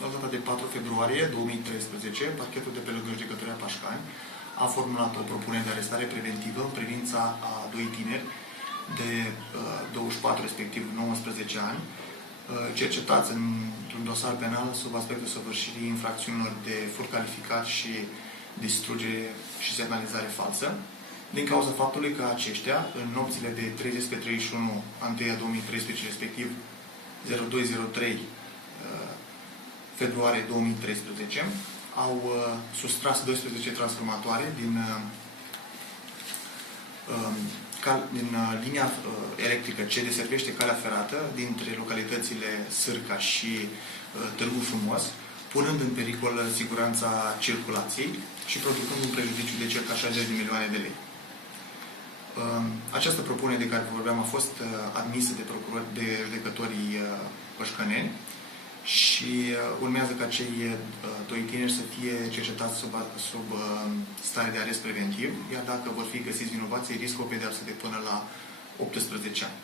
la data de 4 februarie 2013, parchetul de pe lângă Judecătoria Pașcani a formulat o propunere de arestare preventivă în privința a doi tineri de 24, respectiv 19 ani, cercetați într-un dosar penal sub aspectul săvârșirii infracțiunilor de furt calificat și distrugere și semnalizare falsă, din cauza faptului că aceștia, în nopțile de 30 spre 31 a 1 2013, respectiv 0203 februarie 2013, au sustras 12 transformatoare din linia electrică ce deservește calea ferată dintre localitățile Sârca și Târgu Frumos, punând în pericol siguranța circulației și producând un prejudiciu de circa 60 de milioane de lei. Această propunere de care vorbeam a fost admisă de judecătorii pășcăneni și urmează ca cei doi tineri să fie cercetați sub stare de arest preventiv, iar dacă vor fi găsiți vinovați, riscă o pedeapsă de până la 18 ani.